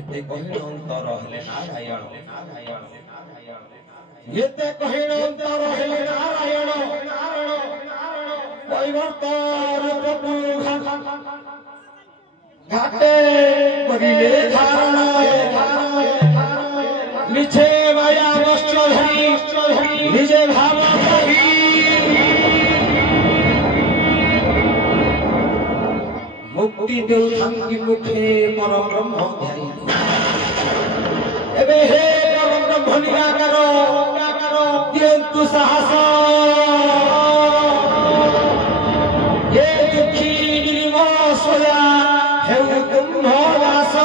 एते कहिण अंतर हेले नारायण एते कहिण अंतर हेले नारायण परिवर्तन प्रभु घाटे करिले धारण निचे माया वस्त्र धरी निजे भाव कही मुक्ति देउथांगी मुखे परम ब्रह्म ध्याई एबे हे परम ब्रह्म निराकार दियंतु साहस ये दुखी निर्मोसया हेउ तुम्भ दास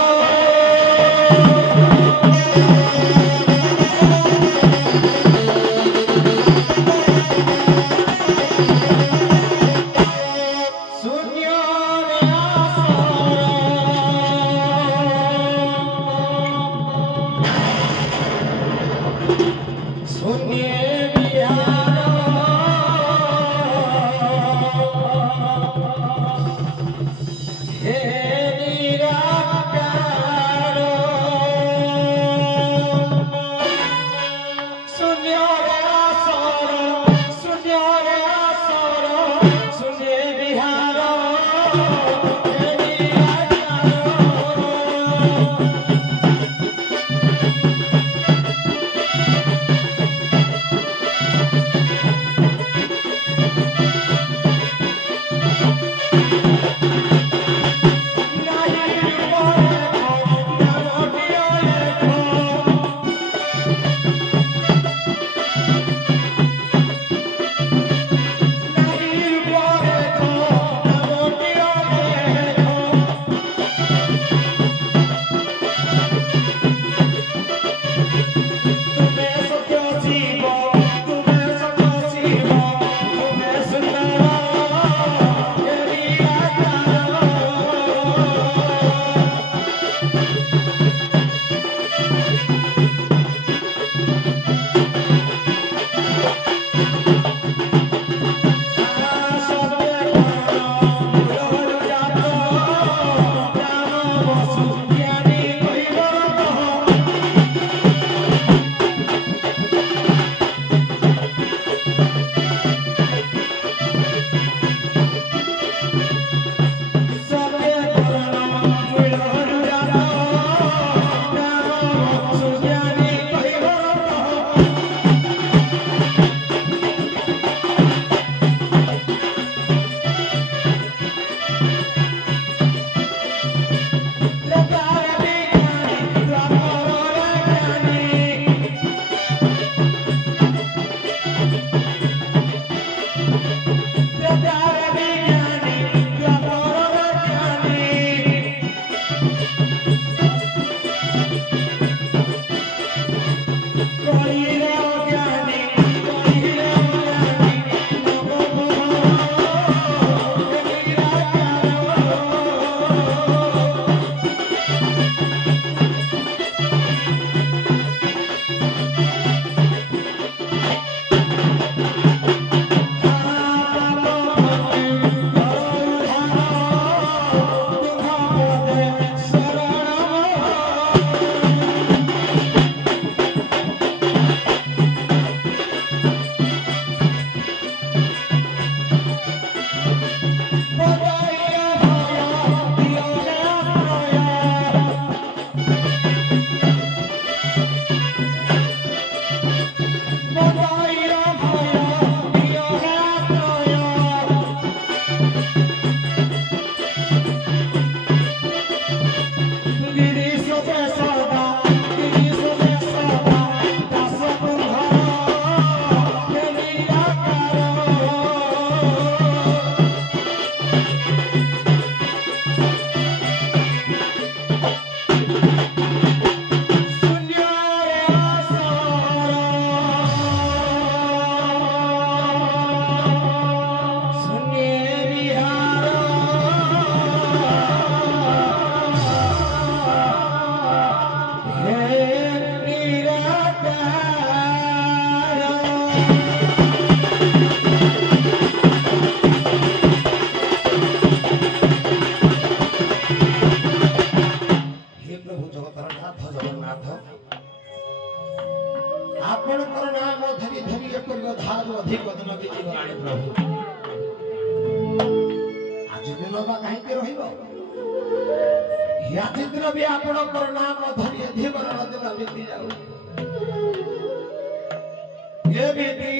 अधिक दिन बीती गलाणी प्रभु आज दिन बा कहीं रहिब आज दिन भी आपणकर नाम धरी अधिकरण दिन बीती जाऊ ये बीती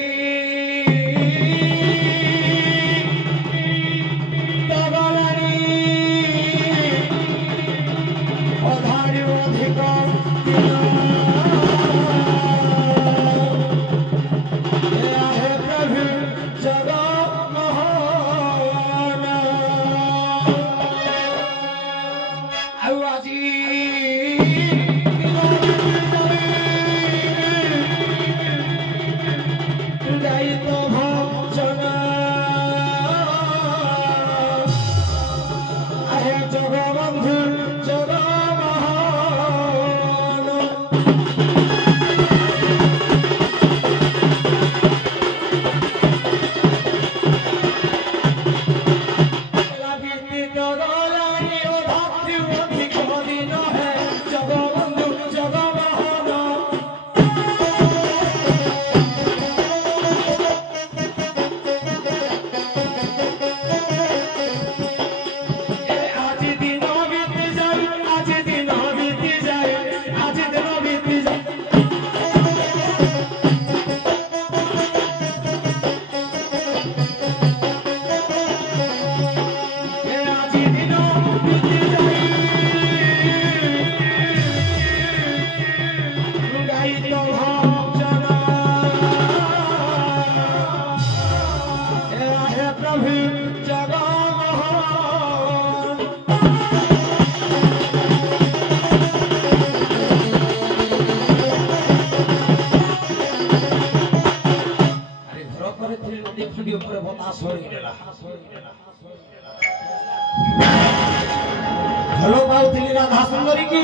हेलो पाउथिली राधा सुंदरी को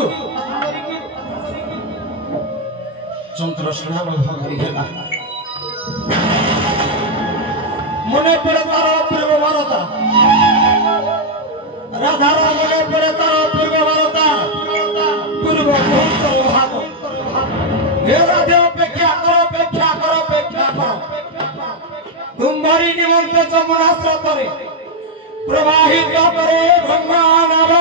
चंद्रसेना भगरी गेला मने पड़े तार पूर्व भारत राधा मने पड़े तार पूर्व भारत पूर्व बहुत भाग हे राधे अपेक्षा करो तुम्हारी निमंत्र जमुना स्रोतरे प्रवाहित करे गंगा नद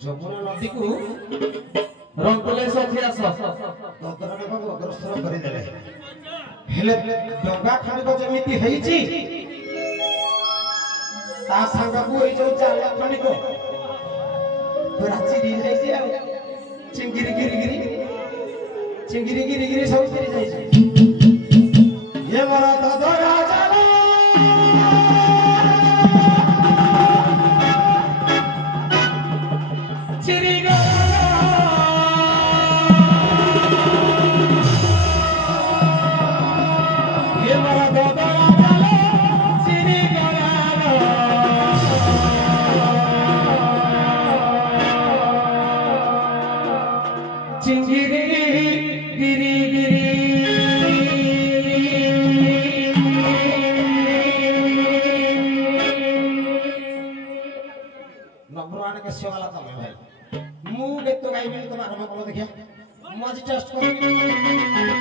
ଯମୁନା ନଦୀକୁ ରଙ୍ଗଲେ ସଖି ଆସ ଦଦରାକୁ ଅଗ୍ରସର କରିଦେଲେ ହେଲେ ଡଙ୍ଗା ଖଣ୍ଡିକ ଯେମିତି ହେଇଛି ତା ସାଙ୍ଗକୁ ଏଇ ଯୋଉ ଜାଲ ଖଣ୍ଡିକ ପୁରା ଚିରି ଯାଇଛି ଆଉ ଚିଙ୍ଗିରି ଗିରି ସବୁ ଚିରି ଯାଇଛି ये मरा ददरा जाल चिरी ये मरा ददरा जाल चिरी चिंगिरी गिरी वाला तमे भाई मु गीत गाइबे तुम आरंभ करो देखिया मु आज टेस्ट कर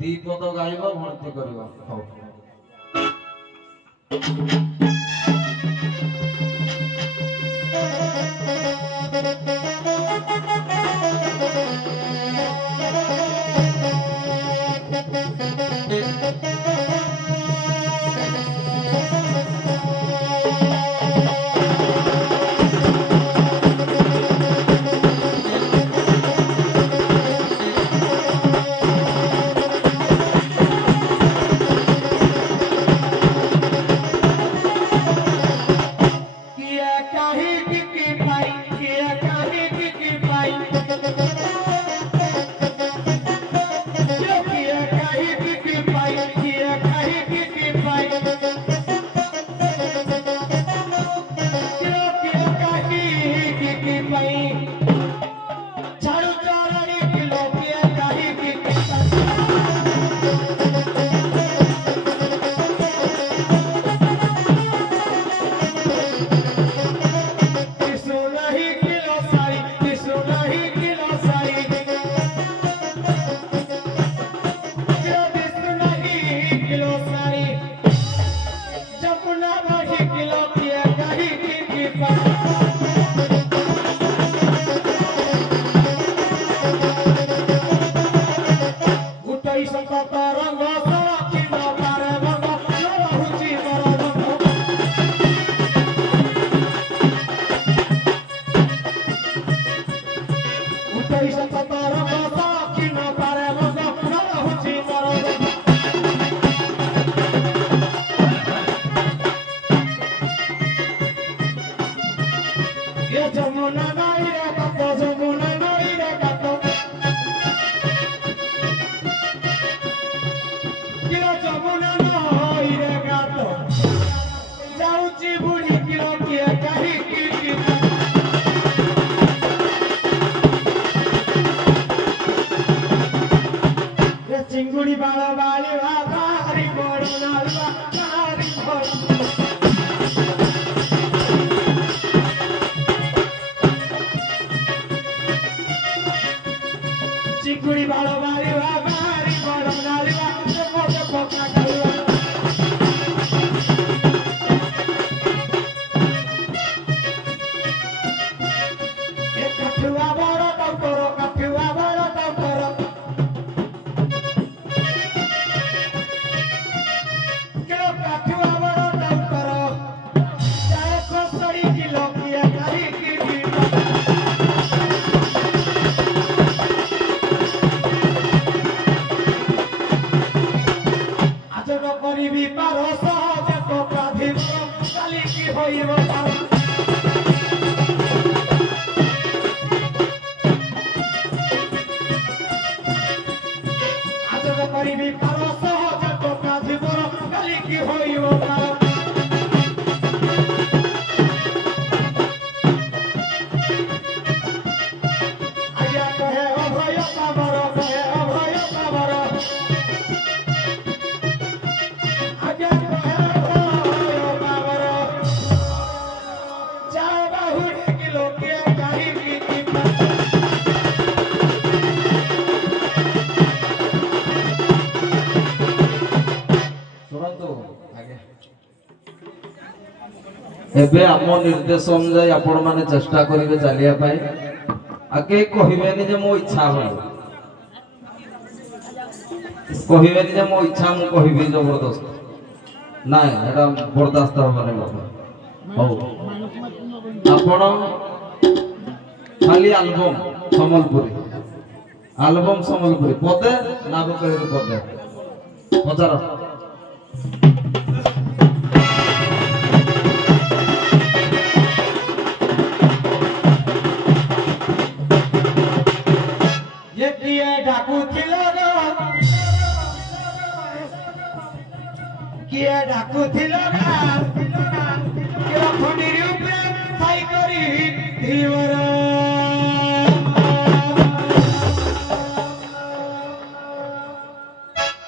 दीपद गाइब भर्ती कर যমুনা নইরে কত যমুনা নইরে কত কিলো যমুনা নইরে কত যাউচি বুড়ি কিলো কিয়ে কাহি কি চিঙ্গুড়ি বাড় বাড়ি বাড়ি বড় নালবা বাড়ি বড় চিঙ্গুড়ি বাড় বাড়ি বাড়ি বড় নালবা বড় পোকা কালবা এ কাঠুয়া বড় টকর কাঠুয়া বড় টকর করিবি পার সহজে তো প্রাধিব কালি কি হইব আজ করিবি পার সহজে তো প্রাধিব কালি কি হইব আজ্ঞা কহে অভয় পাবর কহে অভয় পাবর ଏବେ ଆମ ନିର୍ଦ୍ଦେଶ ଅନୁଯାୟୀ ଆପଣ ମାନେ ଚେଷ୍ଟା କରିବେ ଚାଲିବା ପାଇଁ ଆକେ କହିବେନି ଯେ ମୋ ଇଚ୍ଛା ହବ କହିବେନି ଯେ ମୋ ଇଚ୍ଛା ମୁଁ କହିବି ଜବରଦସ୍ତ ନାଇଁ ଏଟା ବରଦାସ୍ତ ହବନି ବାପା ହଉ ଆପଣ ଖାଲି ଆଲବମ ସମ୍ବଲପୁରୀ ପଦେ ନାବକେଳିରୁ ପଦେ ପଚାର কিয়ে ডাকুছিল খনির উপরে ঠাই করি ধীবর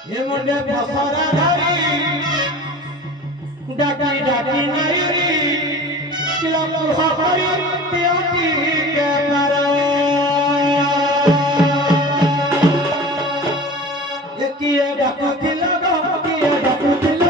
এ মুন্ডে বসরা ধরি ডাকি ডাকি নাইরি কিলো লোহা করি পিয়টি কে পার এ কিয়ে ডাকুছিল কিয়ে ডাকুছিল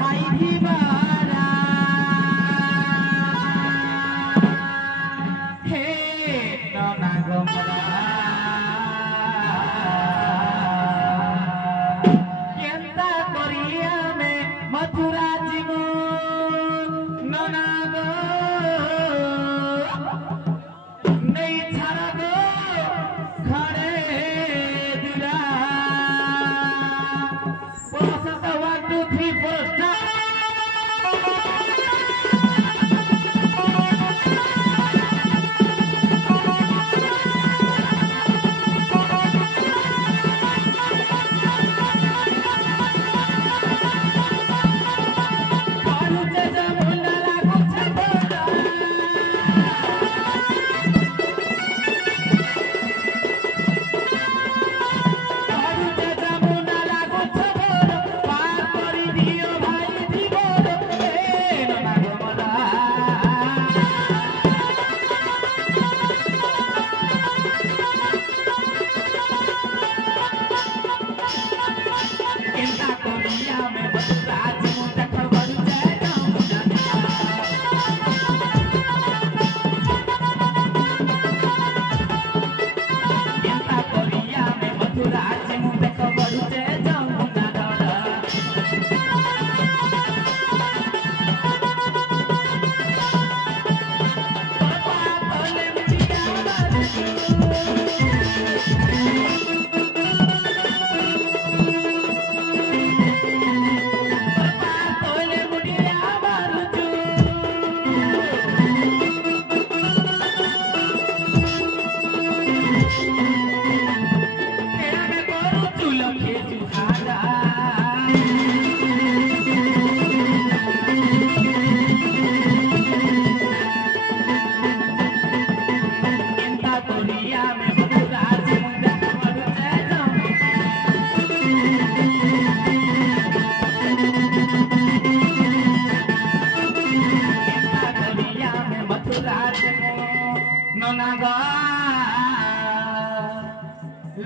भाई भी बारा हे नना गमरा केंता करिया में मथुरा जीवन नना गो नहीं छाड़ा गो खड़े दिला बस 1 2 3 4 स्टार्ट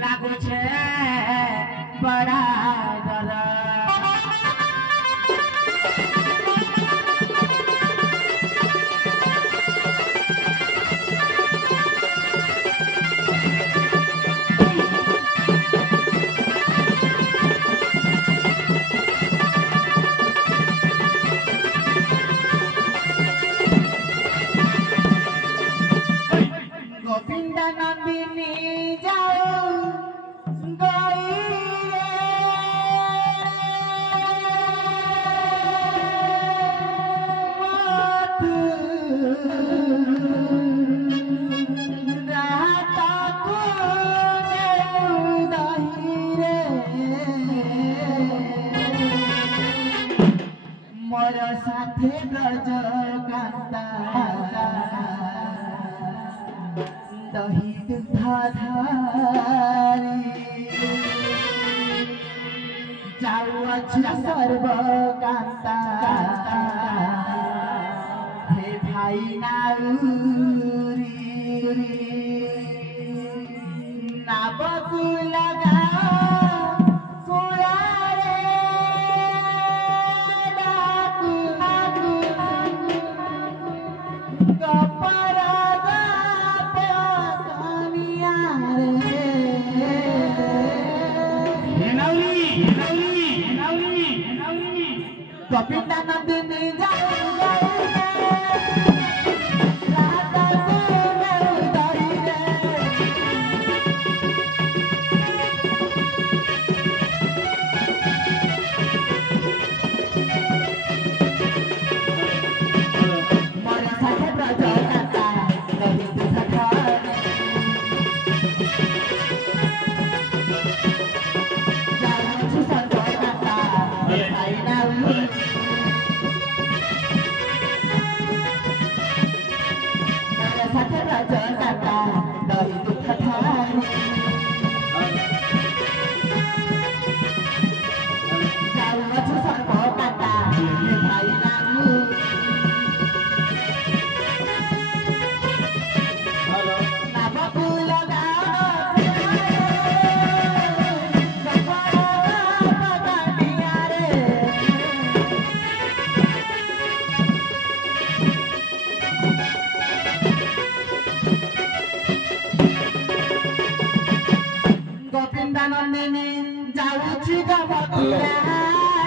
लागू छे बड़ा डरा गोविंदा नंदिनी जाओ गई मोर साथे ब्रज कांता दही दुधाधारी जाऊ अच्छा सर्व कांता हे भाई नाउरी नाबकु लगा गोविंदा नंदिनी जाओ राधा को उदारी रे मोर साथे ब्रज कांता दही दुधाधारी जाऊ सर्व कांता भाई नाउरी साथे ब्रज कांता दही दुधाधारी जाऊ अच्छु सर्व कांता भाई नाउरी नाबकु लगा गपड़ा पगड़िया रे नंदिनी जाऊची गमतीला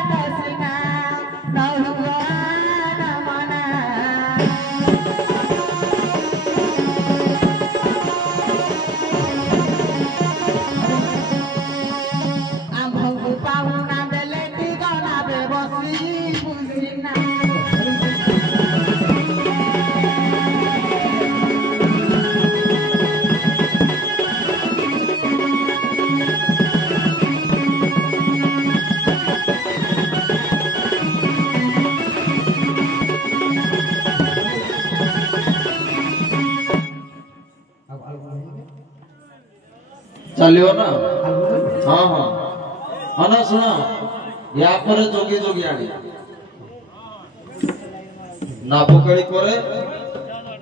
दसना नहुआ नमना आम्भंगु पाहुना बेले टिगना बे बसी बुसिना चलियो ना हाँ हाँ हाँ ना सुना यहाँ पर जोगी जोगी आनी नापुकड़ी करे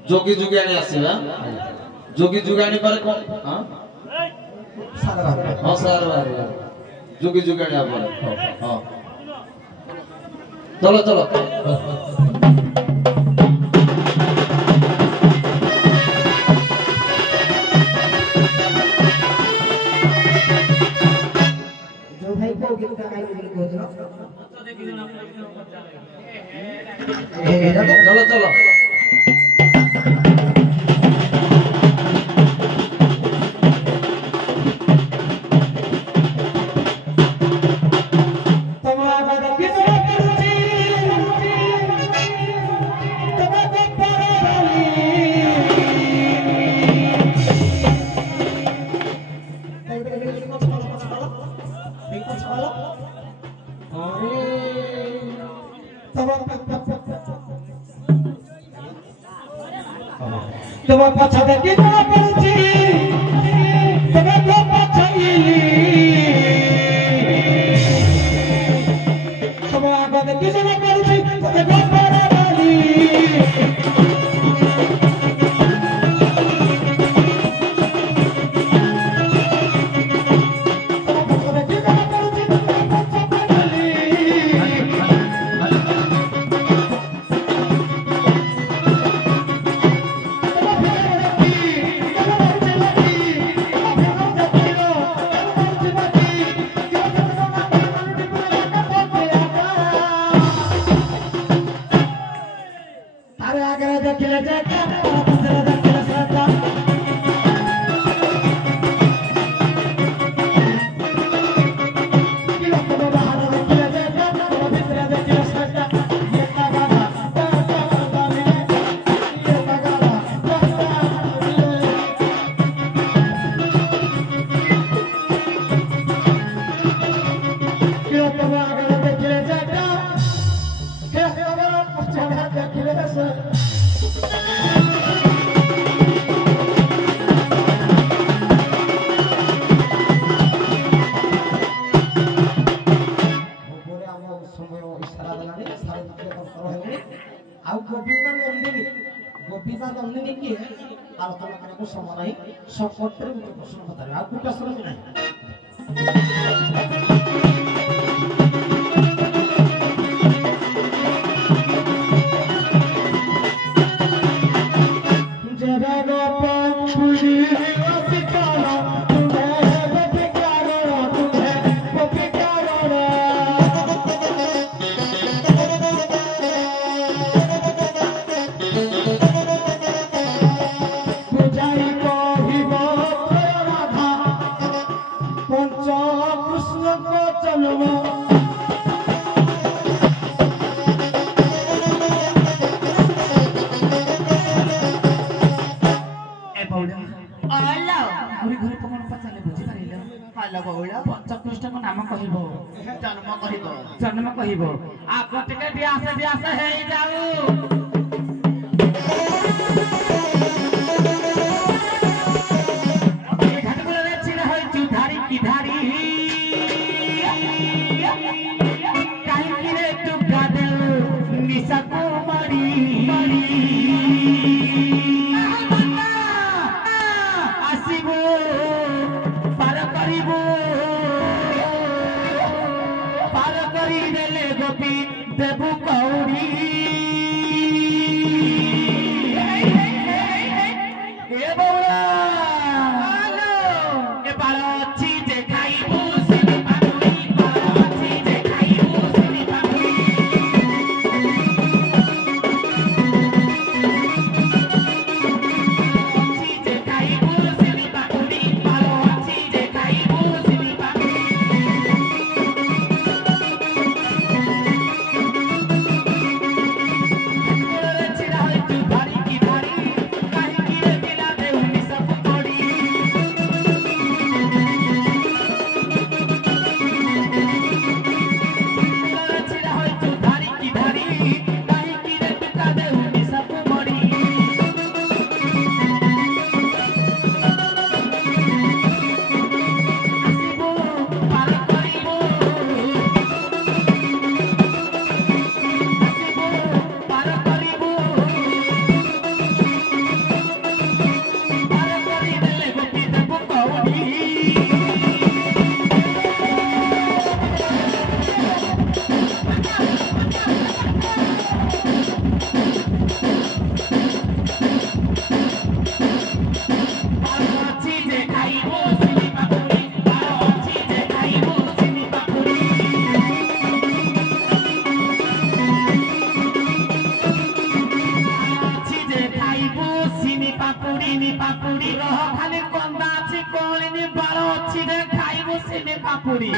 जोगी जोगी आनी आसी ना जोगी जोगी आनी पर कौन हाँ हाँ सार बारी जोगी जोगी आनी आप पर हाँ चलो चलो चलो चलो तब पछा देखी जरा पड़ची तब तो पछाई तब आगे देखी जरा पड़ची तब तो पड़ाली गोपीनाथ नंदिनी की आलोचना करने को समय नहीं सब पत्र में प्रश्न बता रहा आपको प्रश्न नहीं जन्म कहिब आप टिके ब्यास हे जाऊ घाटपुर रे छिन होय चुधारी की धारी काहे कि रे तू गादल निशा कुमारी आसीबो पार करिबो गोपी देबू कौड़ी ए बौला ए बाल अच्छी जे खाइबू पुड़ी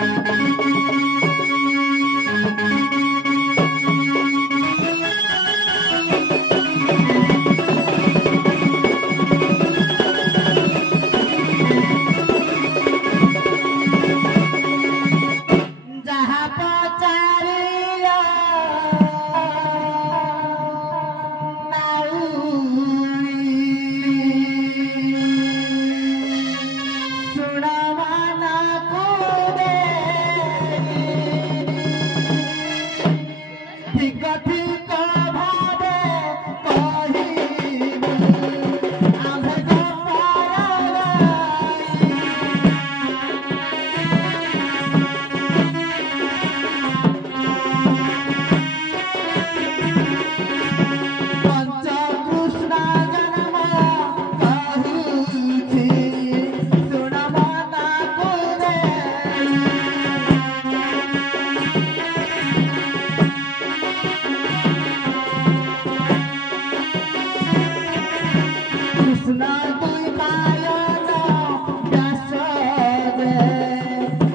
जहाँ पचारिया सुनवाना को ठीक ठीक भावे कही आंधे को पंचकृष्ण जन्म कहूछि सुनवाना को कृष्ण दुई पायन व्यास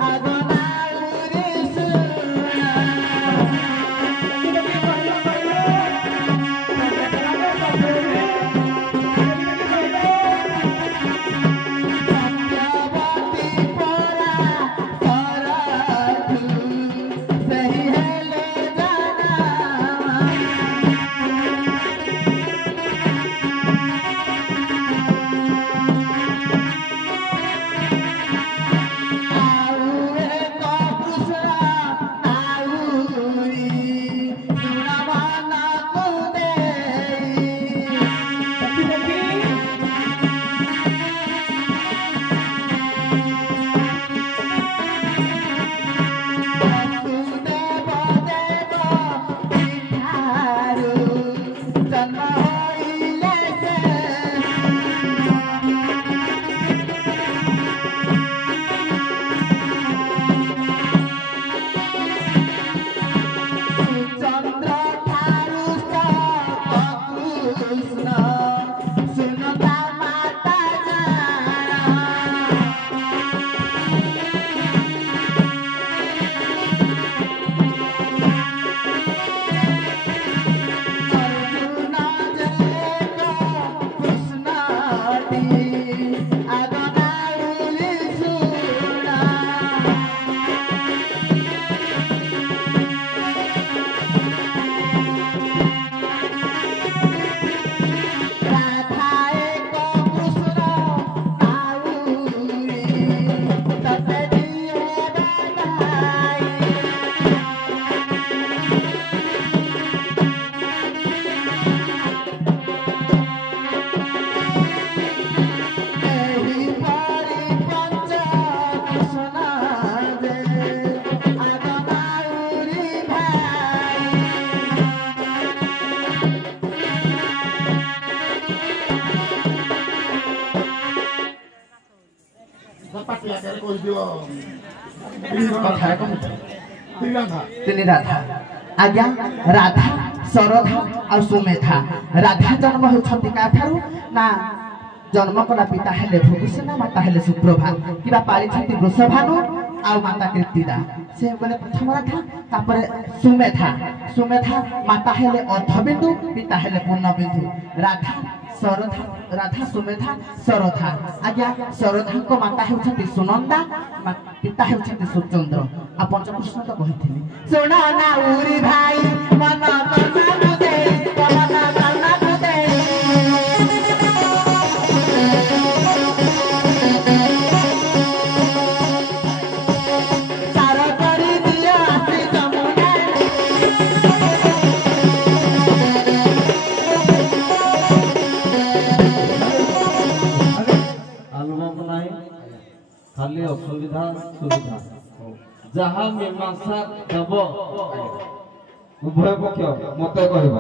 आगना सत्यवती परा सरधु सही हेले जाना जन्म होइले से चंद्र ठारू कृष्ण सुनता माता जाना अर्जुन जले कृष्ण आगना सुना राधा एक कृष्ण आउरी तते दिए बनाई एही परी पंचकृष्ण दे आगना भाई ପାଟିଆ କାରେ କହିଦିଅ କଥା କଣ ଶ୍ରୀରାଧା ତିନି ରାଧା ଆଜ୍ଞା ରାଧା ଶରଧା ଆଉ ସୁମେଧା ରାଧା ଜନ୍ମ ହେଉଛନ୍ତି କାଠାରୁ ନା ଜନ୍ମ କଲା ପିତା ହେଲେ ଭୂଷଣା ମାତା ହେଲେ ସୁପ୍ରଭା କିବା ପାଳିଛନ୍ତି ବୃଷଭାନୁ ଆଉ ମାତା କୀର୍ତ୍ତିଦା ସେ ବୋଲେ ପ୍ରଥମ ରାଧା ତାପରେ ସୁମେଧା ସୁମେଧା ମାତା ହେଲେ ଅର୍ଦ୍ଧବିନ୍ଦୁ ପିତା ହେଲେ ପୂର୍ଣ୍ଣବିନ୍ଦୁ ରାଧା ଶରଧା ରାଧା ସୁମେଧା ଶରଧା ଆଜ୍ଞା ଶରଧାଙ୍କ ମାତା ହେଉଛନ୍ତି ସୁନନ୍ଦା ପିତା ହେଉଛନ୍ତି ସୁଚନ୍ଦ୍ର ଆଉ ପଞ୍ଚକୃଷ୍ଣ ତ କହିଥିଲି ଶୁଣ ନା ଉରି ଭାଇ ମନ କର୍ଣ୍ଣ ଦେ କର୍ଣ୍ଣ କର୍ଣ୍ଣ ଦେ ସାର କରି ଦିଅ ଆସି ଯମୁନା ଆଲବମ୍ ନାହିଁ ଖାଲି ଅସୁବିଧା ସୁବିଧା ଯାହା ମୀମାଂସା ଦେବ ଉଭୟ ପକ୍ଷ ମତେ କହିବ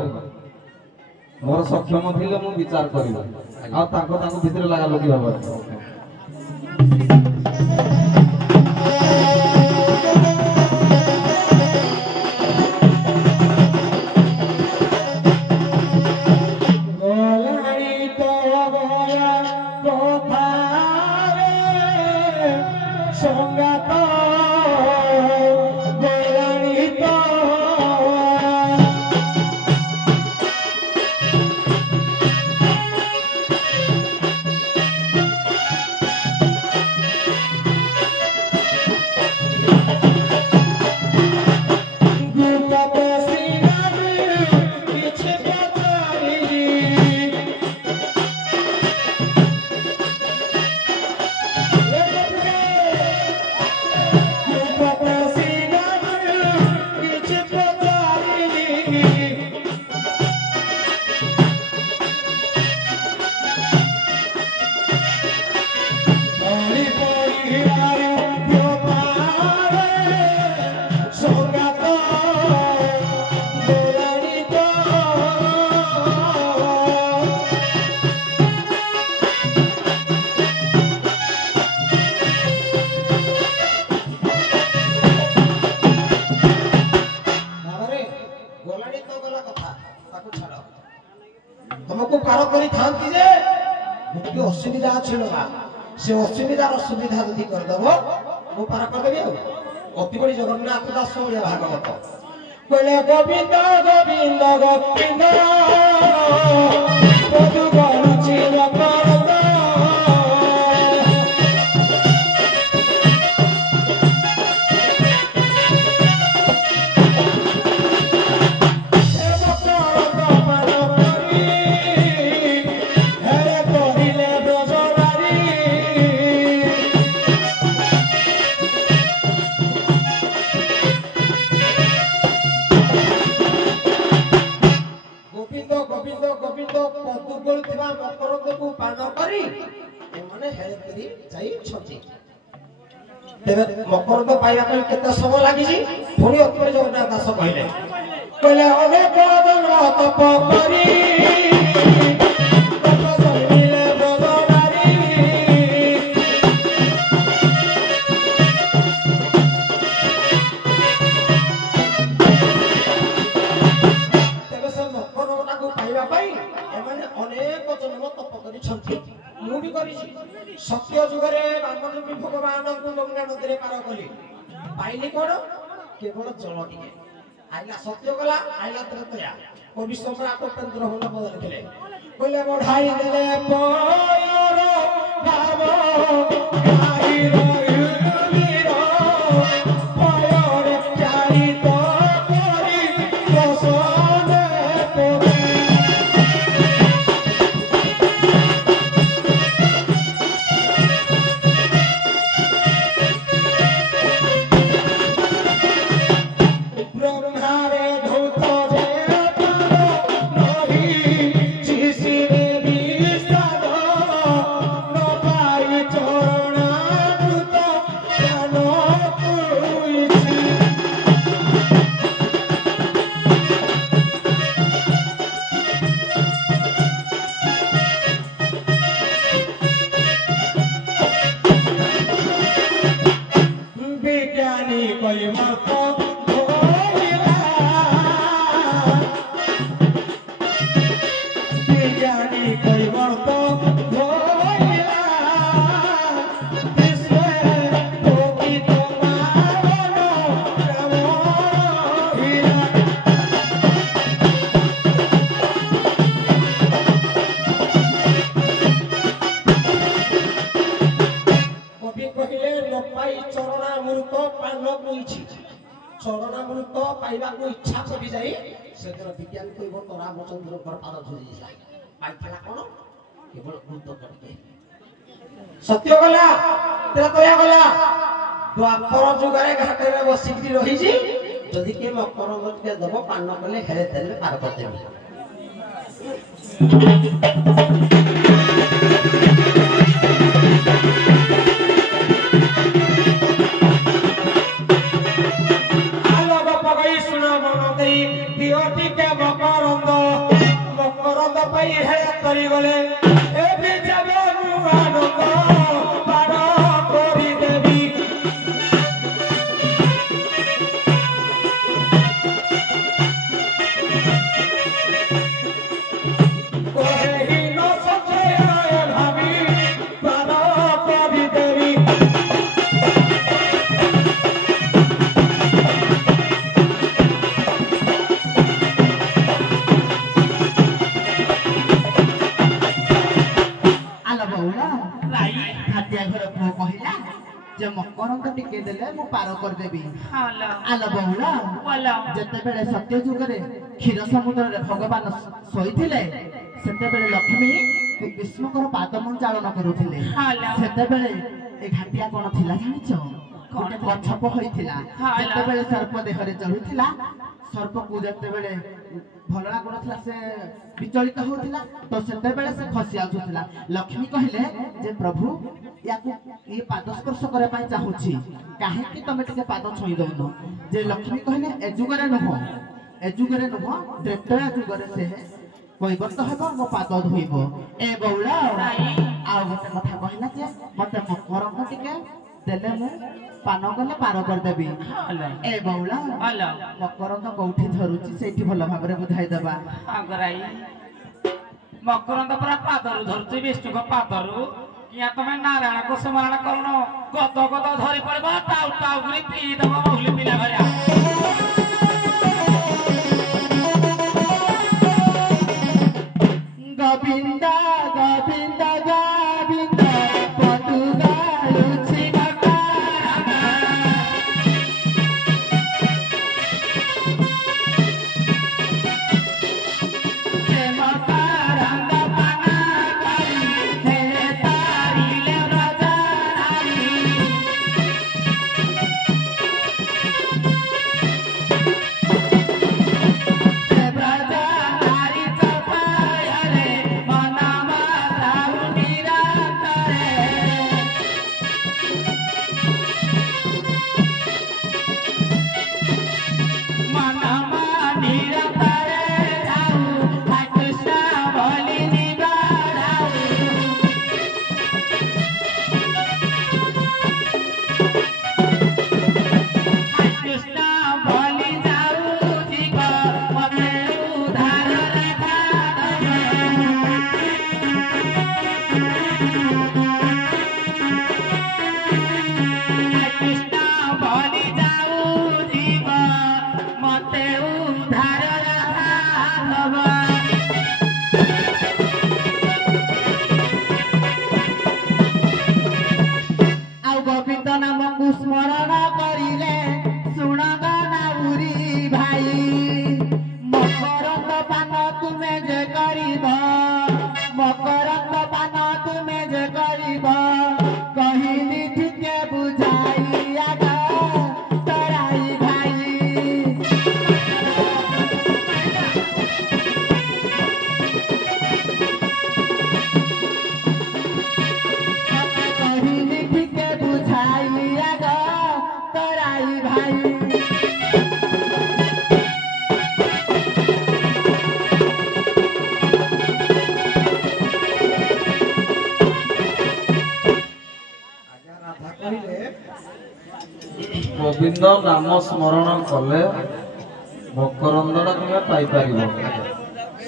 ମୋର ସକ୍ଷମ ଥିଲେ ମୁଁ ବିଚାର କରିବି ଆଉ ତାଙ୍କ ଭିତରେ ଲାଗାଲଗି ହବ ସଙ୍ଗାତ ଛାଡ଼ ତମକୁ ପାର କରିଥାନ୍ତି ଯେ ଟିକେ ଅସୁବିଧା ଅଛି ଲୋ ସେ ଅସୁବିଧାର ସୁବିଧା ଯଦି କରିଦେବ ମୁଁ ପାର କରିଦେବି ଆଉ ଅତି ବଡ଼ି ଜଗନ୍ନାଥ ଦାସ ଭଳିଆ ଭାଗବତ କହିଲେ ଗୋବିନ୍ଦ ଗୋବିନ୍ଦ ଗୋବିନ୍ଦ ତୁ କରୁଛି ମକରନ୍ଦ मकरंद पाइबा केते समय लगी पुणी उत्तर जगन्नाथ दास कहले कहले अनेक जन्म तप करी सत्य जुगरे रामचंद्र भगवान को गंगा नदी पार कली पाइली कौन केवल जल टिके आइला सत्य गला आइला त्रया कवि सम्राट उपेंद्र होल बदल खेले कहले बढ़ाई देले पयर भाव गाई रयुवीर पयर चारित करी दसने परी चरणामृत पाइबा को इच्छा करी जाई सेकर विज्ञान कइबो तो रामचंद्र पर पाद धरि जाय पाइथला कोन केवल भूत करके सत्य गला त्रेतया गला द्वापर जुगरे घाटे में बसिकी रही जी जदि के मकरंद के दबो पान कले हेरे तेले पार कर देबे मकरंद पाई है करी गले ए भी जाबे आनंद पार करी देवी कोहे ही न सके भाभी पार करी देवी मकरंद टिके देले मु पार कर देबी आलो बहुला जते बेले सत्य जुगरे क्षीर समुद्र रे भगवान सोइथिले सेते बेले लक्ष्मी विष्णुकर पादमन चालन करूथिले सेते बेले ए घाटिया कोन थिला जानिछो कोन गछप होइथिला जते बेले सर्प देहरे चढुथिला सर्प को जते बेले भल लागुनथिला से विचलित होथिला तो सेते बेले से खसी आउथिला लक्ष्मी कहिले जे प्रभु याकू ये पाद स्पर्श करे पाई चाहूची काहे कि तमे टिके पाद छई दउनो जे लक्ष्मी कहले ए जुगरे नहो त्रेतया जुगरे से কৈবর্ত হবো মো পাদ ধুইবো এ বউলা আউ গোটে কথা কহিলা যে মতে মকরন্দ টিকে ଦେଲେ ମୁଁ ପାନ କଲେ ପାର କରିଦେବି ଏ ବଉଳା ମକରନ୍ଦ କୋଉଠି ଧରୁଛି ସେଇଠି ଭଲ ଭାବରେ ବୁଝାଇଦେବା ଆଗରାଇ ମକରନ୍ଦ ପୁରା ପାଦରୁ ଧରୁଛି ବିଷ୍ଣୁଙ୍କ ପାଦରୁ କିଆ ତମେ ନାରାୟଣକୁ ସ୍ମରଣ କରୁନ ଗଦ ଗଦ ଧରି ପଡିବ ଟାଉ ଟାଉ କରି ପିଇଦବ ବହୁଲି ପିଲା ଭଳିଆ ଗୋବିନ୍ଦ ଗୋବିନ୍ଦ ଗୋବିନ୍ଦ ପଟୁ ଗାଳୁଛି ସ୍ମରଣ କରିଲେ ଶୁଣଗ ନାଉରୀ ଭାଇ ମକରନ୍ଦ ପାନ ତୁମେ ଯେ କରିବ ମକରନ୍ଦ ପାନ ତୁମେ ଯେ କରିବ କହିଲି ଟିକେ ବୁଝାଇ ଆଗ ତରାଇ ଭାଇ କହିଲି ଟିକେ ବୁଝାଇ ଆଗ ତରାଇ ଭାଇ ଗୋବିନ୍ଦ ନାମ ସ୍ମରଣ କଲେ ମକରନ୍ଦଟା ତୁମେ ପାଇପାରିବ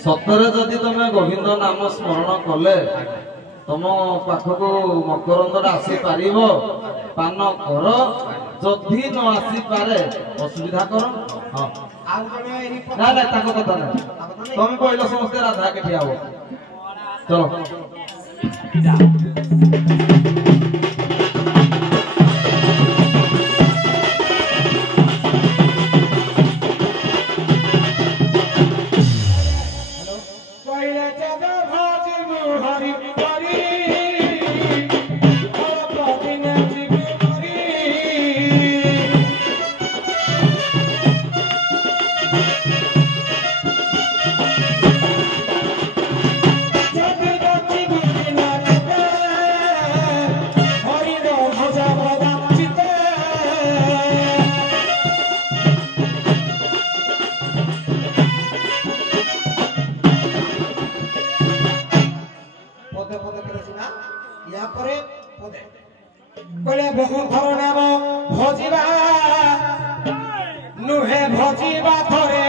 ସତରେ ଯଦି ତମେ ଗୋବିନ୍ଦ ନାମ ସ୍ମରଣ କଲେ ତମ ପାଖକୁ ମକରନ୍ଦଟା ଆସିପାରିବ ପାନ କର ଯଦି ନ ଆସିପାରେ ଅସୁବିଧା କର ହଁ ନା ନା ତାଙ୍କ କଥା ନାହିଁ ତମେ କହିଲ ସମସ୍ତେ ରାଧା କେଠି ହବ ଚଲ বহু থর নাম ভজিবা নুহে ভজিবা থরে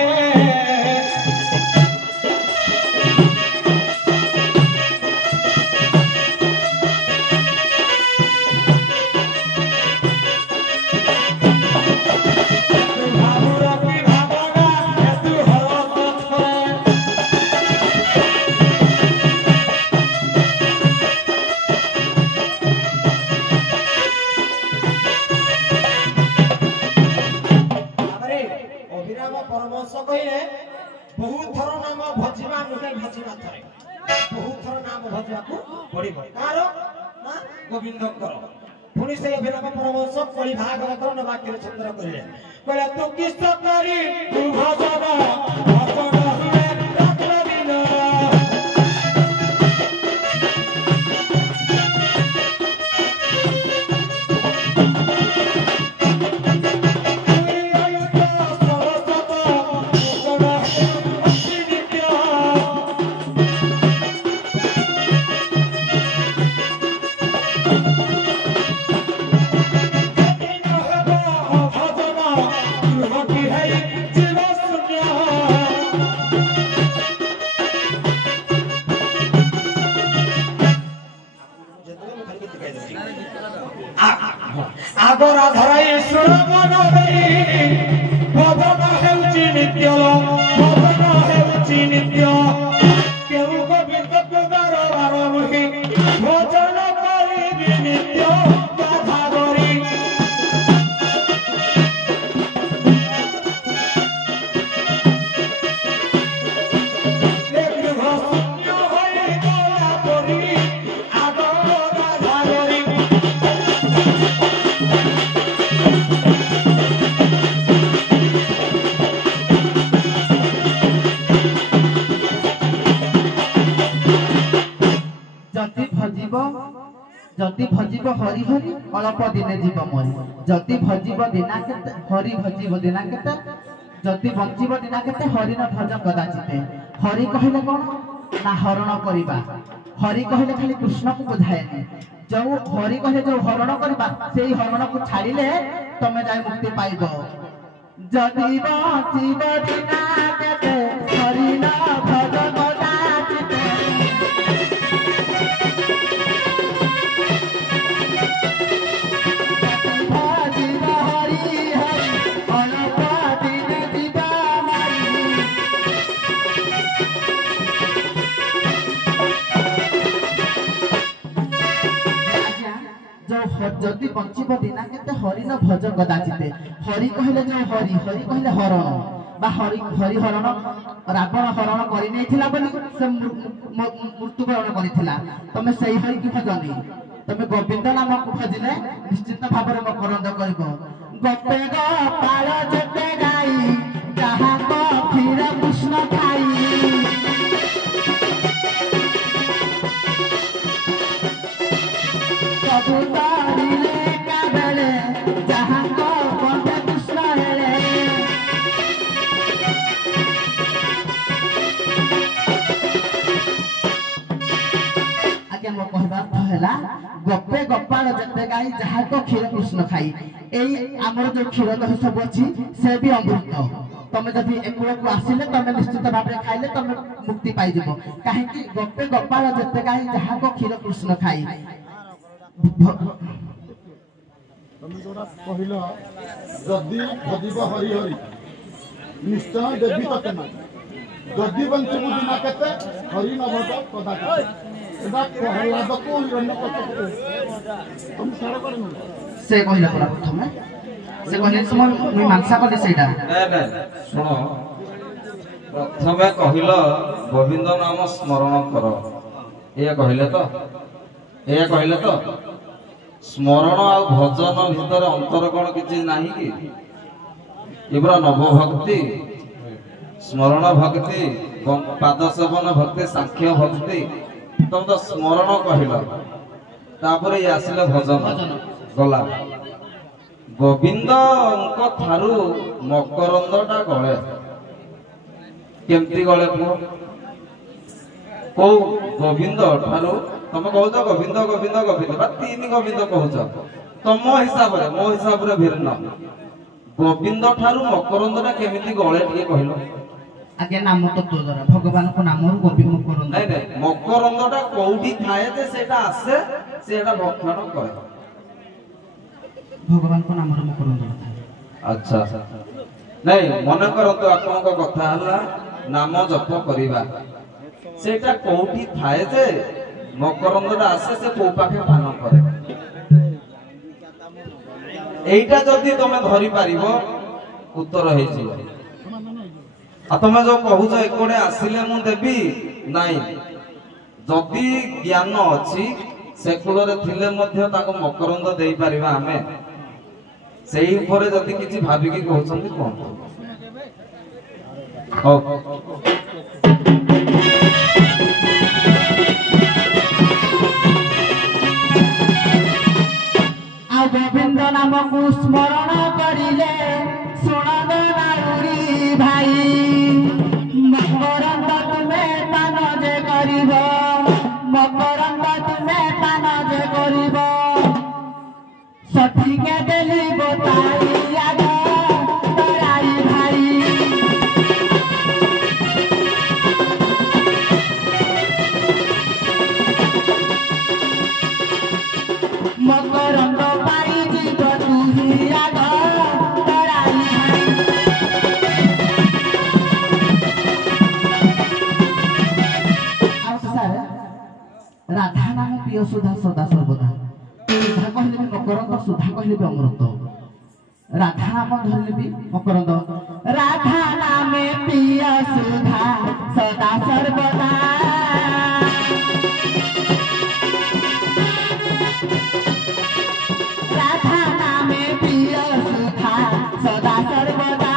बहुत थर नाम भजिबा नुहे भजिबा थरे बहुत थर नाम भजिबाकू पड़िबो कार ना गोविंदकर पुनी से अभिनव परमहंस कଳି भागवतर नवाक्य चंद्र कहिले कहले तू किस करी तू भजबा भजन हुए रत्न दिन ଆଗରା ଧରାଇ ସୁର ମନ ଦେଇ ଭଜନ ହେଉଛି ନିତ୍ୟ ଭଜନ ହେଉଛି ନିତ୍ୟ କେଉଁ ଗୋବିନ୍ଦ ଦରବାର ମୁହିଁ ଭଜନ କରିବି ନିତ୍ୟ ଗାଧା କରି जदि भजिब हरि हरि अल्प दिने जीव मरी जदि भजिब दिना केते हरि भजिब दिना केते जदि बंचिब दिना केते हरि न भज कदाचिते हरि कहले कोन ना हरण करिबा हरि कहले खाली कृष्ण को बुझाएनी जो हरि कहले जो हरण करिबा सेही हरण को छाड़िले तमे जाय मुक्ति पाइबो जदि बंचिब दिना केते हरि न भज कदाचिते जदि बंचिब दिना केते हरि न भज कदाचिते हरि कहले जो हरि हरि कहले हरण बा हरि हरि हरण रावण हरण करि नैथिला बोली से मृत्युवरण करिथिला तमे सेही हरि की भजनी तमे गोविंद नाम को भजिले निश्चित भाबरे मकरंद करबो गोपे गोपाल जते गाई जहा को फिर कृष्ण खाई कबूतरिले काबेले जहा को कंठे कृष्ण हेले आगे मो कहबा हला गोपे गोपाल जते गाई जहा को क्षीर कृष्ण खाई एई हमर जो क्षीर दही सब अछि से भी अमृत तमे जदि एकुळ को आसिले तमे निश्चित भाबरे खाइले तमे मुक्ति पाइ जबो काहे कि गोपे गोपाल जते गाई जहा को क्षीर कृष्ण खाई তুমি जोरा কহিল যদি ভজিব হরি হরি নিশ্চয় দেবী ততে না যদি বঞ্চিবু দিনা কেতে হরি নভজ কদাচিতে এটা প্রহ্লাদକୁ হিরণ্যকশিপু তুমি সারা করে না से कहिला परा प्रथमे से कहिले समय मीमांसा कले सेटा नै सुनो प्रथमे कहिल गोविंद नाम स्मरण कर ये कहिले तो स्मरण आ भजन भीतर अंतर कोन किछि नाही कि इबरा नव भक्ति स्मरण भक्ति पाद सेवन भक्ति सांख्य भक्ति तुम तो स्मरण कहिल तापरे आसिले भजन गला गोविंद को थारु मकरंदटा गळे केमती गळे को गोविंद ठारु तुम कहूच गोविंद गोविंद गोविंद बा तीन गोविंद कहूच तुम हिसाब रे मो हिसाब रे भिन्न गोविंद ठारु मकरंदटा केमिति गळे टिके कहिलो आगे नाम तत्व द्वारा भगवान को नाम गोविंद मकरंद नहीं मकरंदटा कोउठी थाए जे सेटा आसे सेटा भक्षण करे भगवान को नाम मकरंद अच्छा नहीं मन करतो आपन को कथा हला नाम जप करिबा सेटा कोउठी थाए जे मकरंदटा आसे से को पाखे पान करे एइटा जदी तमे धरि पारिबो उत्तर हेइ जिवो आ तमे जो कहूछ एकोडे आसिले मु देबी नाही जदी ज्ञान अछि सेकुलर रे थिले मध्य ताको मकरंद देई परिबा हमें सेही ऊपर जदी किछि भाबी कि कहउछन्ती कोन हो आ गोविंद नाम को स्मरण करिले सुनद नाउरी भाई मकरंद तुम्हें पान जे करिब मकरंद तुम्हें पान जे करिब सठिक देली बताई आग तराई भाई मकरंद पाई जीव तू राधा नाम पिय सुधा सदा सर्वदा सुधा कहले भी मकरंद सुधा कहले भी अमृत राधा नाम धरले भी मकरंद राधा नामे पिय सुधा सदा सर्वदा राधा नामे पिय सुधा सदा सर्वदा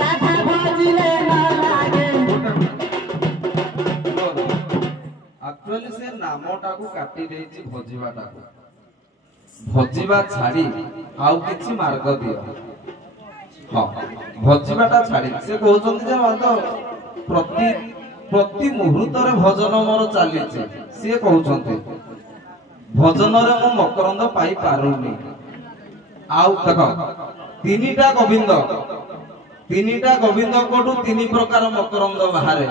राधा भजिले न लागे एक्चुअली से नामटा को काटी देछि भजिबाटा को भजिबा छाड़ी आउ किछि मार्ग दियो हां भजिबाटा छाड़ी से कहउछन्ति जे मातो प्रति मुहूर्त रे भजन मोर चाली सी कहउछन्ति भजन रे मो मकरंद पाई पारुनी आउ देखो तीनिटा गोविंद कोठू तीन प्रकार मकरंद बाहरे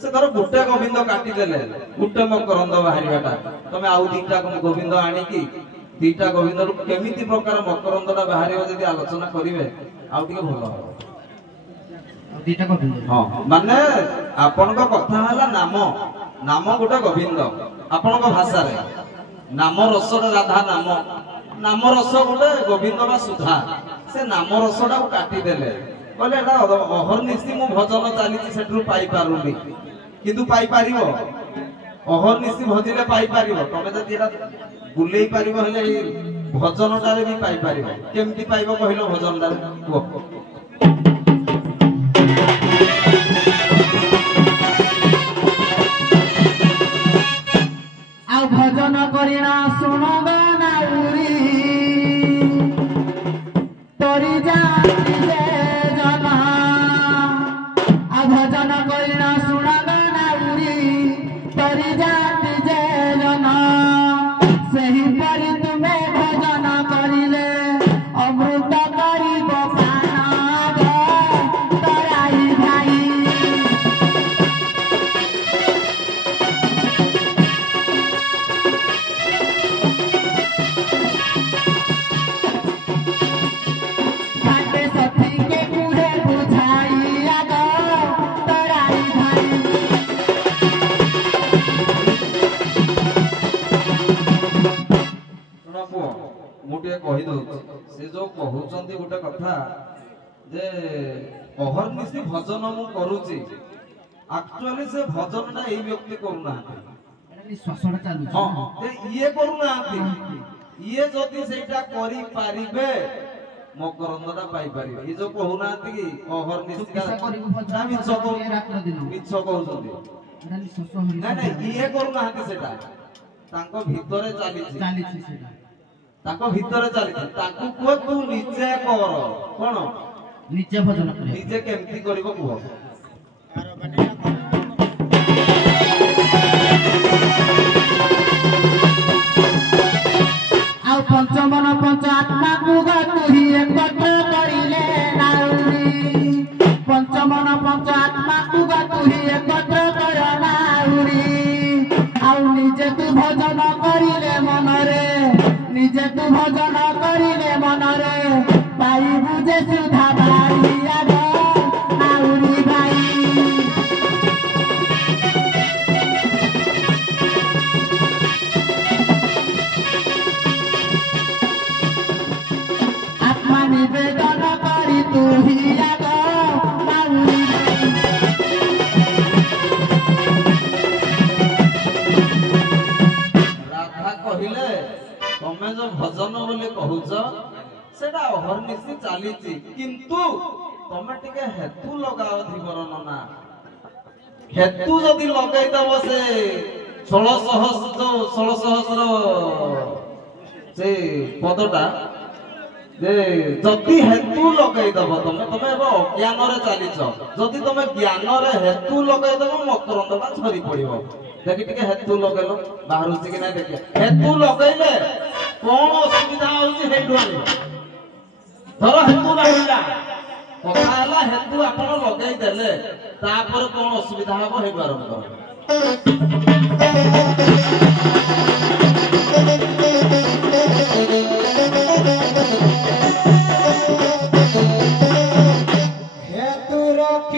से धर गोटे गोविंद काटी देले गोटे मकरंद बाहरियाटा तमे आउ दीटा गोविंद आनी की दीटा गोविंद केमिति प्रकार मकरंदटा बाहरियो जदी आलोचना करिवे आउ टिके भलो दीटा गोविंद हां माने आपन को कथा हला नाम गोटे गोविंद आपन को भाषा रे नाम रस राधा नाम रस गोटे गोविंद बा सुधा से नाम रसटा को काटी देले कहले एटा अहरनिशि मु भजन चाली सेठरू पाई पारुनी किंतु पाई पारिबो अहरनिशि भजिले पाई पारिबो तमे जदि एटा बुलेई पारिबो हेले भजनटारे भी पाई पारिबो केमति पाइबो कहिलो भजनटारे को आउ भजन करिना सुनब नाउरी तोरी जाति जे जना आ भजन करिना सुनब नाउरी तोरी जाति जे जना सही परि तुमे भजन करिले अमृत करिब प्राण तराई भाई घाटे सखी के मुहे बुझाई आगो तराई भाई सुना पुओ मुटिए कहि दउ से जो कहउचंती गोटे कथा जे अहरनिशि भजन मु करूची एक्चुअली से भजन ना एई व्यक्ति करूना श्वासटा चालू हां जे इए करूना इए जदि सेटा करि पारिबे मकरंदटा पाई पारिबे ई जो कहूना कि अहरनिशि का मिछ कहउचंती ना ना इए करूना सेटा तांको भितरे चालीछि तांको भितरे चालीछि तांको को तू निजे कर कोन निजे भजन करे निजे केमति करबो कुह आउ पंचमन पंच आत्मा को तुही एकत्र करिले नाउरी पंचमन पंच आत्मा को तुही एकत्र कर नाउरी आउ निजे तू भजन करिले मनरे निजे तू भजन करिले मनरे पाई बुझे सुधा बाई आगो नाउरी भाई आत्मा निवेदन करी तू ही आगो नाउरी राधा कहिले तमे जो भजन बोली कहूछ सेटा अहरनिशि चालीछि किंतु तमे टिके हेतु लगाओ धीवरन ना हेतु जदि लगाई दबो से 1600 से पदटा जे जदि हेतु लगाई दबो तमे अज्ञान रे चालीछ जदि तमे ज्ञान रे हेतु लगाई दबो मकरंदटा झरी पड़िबो देखि टिके हेतु लगेलो बाहरुछि कि नै देखि हेतु लगैले कोन असुविधा होछि हेतु आनी धर हेतु लागिला कथा हला हेतु आपण लगाई देले तापर कोन असुविधा हबो हे आरंभ कर हेतु रख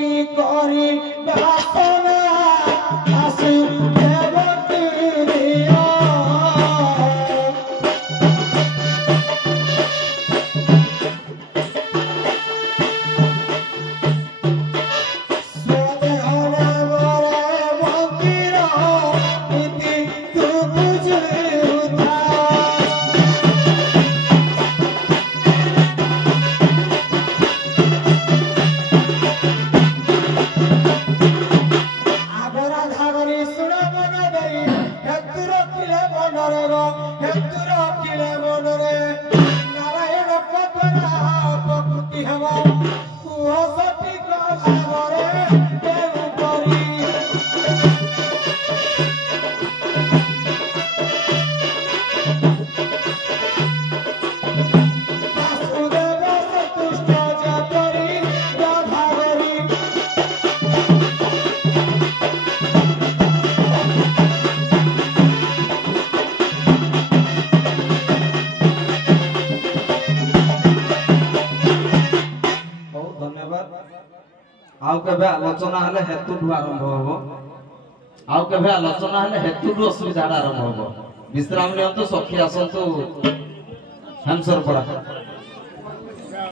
କୁହ ସଠିକ ଭାବରେ କେଉଁ କରି ବାସୁଦେବ ସନ୍ତୁଷ୍ଟ ଯେପରି ଗଧାବରୀ बहुत धन्यवाद आउ केबे आलोचना हेले हेतुठू आरंभ हबो आउ केबे आलोचना हेले हेतुठू असुविधा आरंभ हबो विश्राम नियंतु सखी आसंतु हेमसर पड़ा